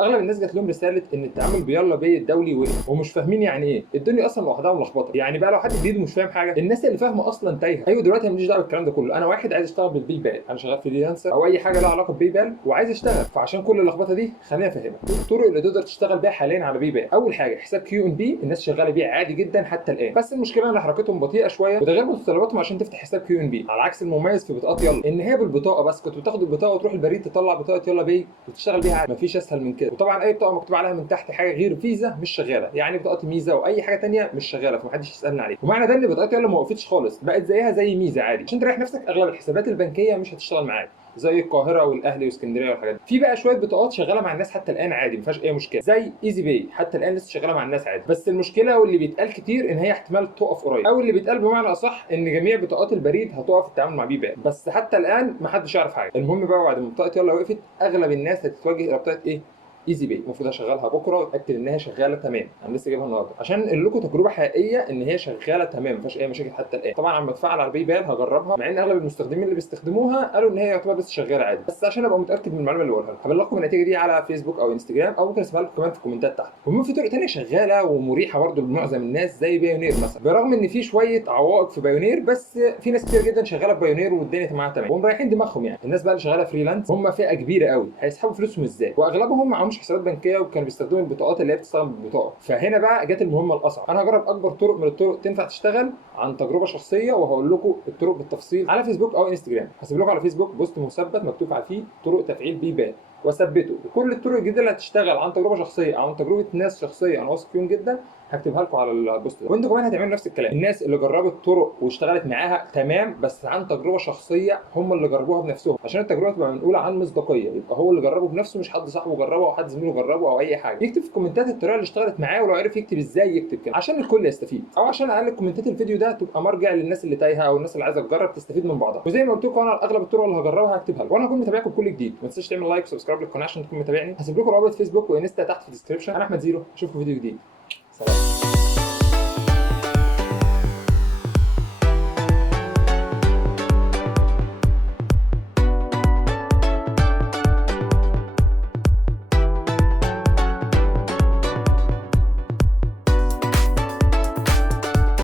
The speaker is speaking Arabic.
اغلب الناس جات لهم رساله ان التعامل بيلا باي الدولي وقف ومش فاهمين يعني ايه. الدنيا اصلا لوحدها ملخبطه، يعني بقى لو حد جديد ومش فاهم حاجه الناس اللي فاهمه اصلا تايهه. ايوه دلوقتي انا ماليش دعوه بالكلام ده كله، انا واحد عايز اشتغل بالبي بال، انا شغال فريلانسر او اي حاجه لها علاقه ببي بال وعايز اشتغل. فعشان كل اللخبطه دي خليني افهمك الطرق اللي تقدر تشتغل بيها حاليا على بي بال. اول حاجه حساب كيو ان بي، الناس شغاله بيه عادي جدا حتى الان، بس المشكله ان حركتهم بطيئه شويه وده غير متطلباتهم عشان تفتح حساب كيو ان بي، على عكس المميز في بطاقات يلا ان هي بالبطاقه بس. كنت بتاخد البطاقه وتروح البريد تطلع بطاقه يلا باي وتشتغل بيها عادي، مفيش اسهل من كده. وطبعا اي بطاقه مكتوب عليها من تحت حاجه غير فيزا مش شغاله، يعني بطاقه ميزه واي حاجه ثانيه مش شغاله، فمحدش يسالني عليها. ومعنى ده ان بطاقات يلا ما وقفتش خالص، بقت زيها زي ميزه عادي. عشان تريح نفسك اغلب الحسابات البنكيه مش هتشتغل معاك زي القاهره والاهلي واسكندريه والحاجات دي. في بقى شويه بطاقات شغاله مع الناس حتى الان عادي، ما فيهاش اي مشكله، زي ايزي باي حتى الان لسه شغاله مع الناس عادي. بس المشكله واللي بيتقال كتير ان هي احتمال تقف قريب، او اللي بيتقال بمعنى اصح ان جميع بطاقات البريد هتقف التعامل مع بي بال، بس حتى الان ما حدش يعرف حاجه. المهم بقى بعد ما بطاقه يلا وقفت اغلب الناس هتتوجه الى بطاقه ايه؟ ايزي باي. المفروض اشغلها بكره واتاكد ان هي شغاله تمام، انا لسه جايبها النهارده عشان اقول لكم تجربه حقيقيه ان هي شغاله تمام ما فيهاش اي مشاكل حتى الان. طبعا عم اتفعل على باي بال هجربها، مع ان اغلب المستخدمين اللي بيستخدموها قالوا ان هي يعتبر بس شغاله عادي، بس عشان ابقى متاكد من المعلومه اللي بقولها لكم هبلغكم النتيجه دي على فيسبوك او انستجرام، او ممكن اسيبها لكم كمان في الكومنتات تحت. ومن في طرق ثانيه شغاله ومريحه برده لمعظم الناس زي بايونير مثلا، برغم ان في شويه عوائق في بايونير، بس في ناس كتير جدا شغاله ببايونير والدنيا معاها تمام ومريحين دماغهم. يعني الناس بقى اللي شغاله فريلانس هم فئه كبيره قوي، هيسحبوا فلوسهم ازاي؟ واغلبهم معهمش حسابات بنكيه كانوا بيستخدموا البطاقات اللي هي بتستخدم بالبطاقه. فهنا بقى جت المهمه الاصعب، انا هجرب اكبر طرق من الطرق تنفع تشتغل عن تجربه شخصيه، وهقول لكم الطرق بالتفصيل على فيسبوك او انستجرام. هسيب لكم على فيسبوك بوست مثبت مكتوب فيه طرق تفعيل بي بال واثبته، وكل الطرق الجديده اللي هتشتغل عن تجربه شخصيه او عن تجربه ناس شخصيه انا واثق فيهم جدا هكتبها لكم على البوست ده. وانتوا كمان هتعملوا نفس الكلام، الناس اللي جربت طرق واشتغلت معاها تمام بس عن تجربه شخصيه هم اللي جربوها بنفسهم، عشان التجربه تبقى منقوله عن مصداقيه، يبقى هو اللي جربه بنفسه مش حد صاحبه جربه او حد زميله جربه او اي حاجه. يكتب في الكومنتات الطريقه اللي اشتغلت معاه، ولو عرف يكتب ازاي يكتب كده عشان الكل يستفيد، او عشان اقل كومنتات الفيديو ده تبقى مرجع للناس اللي تايهه او الناس اللي عايزه تجرب تستفيد من بعضها. وزي ما قلت لكم انا اغلب الطرق اللي هجربها هكتبها لكم، وانا هكون متابعكم بكل جديد. ما تنساش تعمل لايك وسبسكرايب للقناه عشان تكون متابعني. هسيب لكم رابط فيسبوك وانستا تحت في الديسكربشن. انا احمد زيرو، اشوفكم في فيديو جديد. سلام.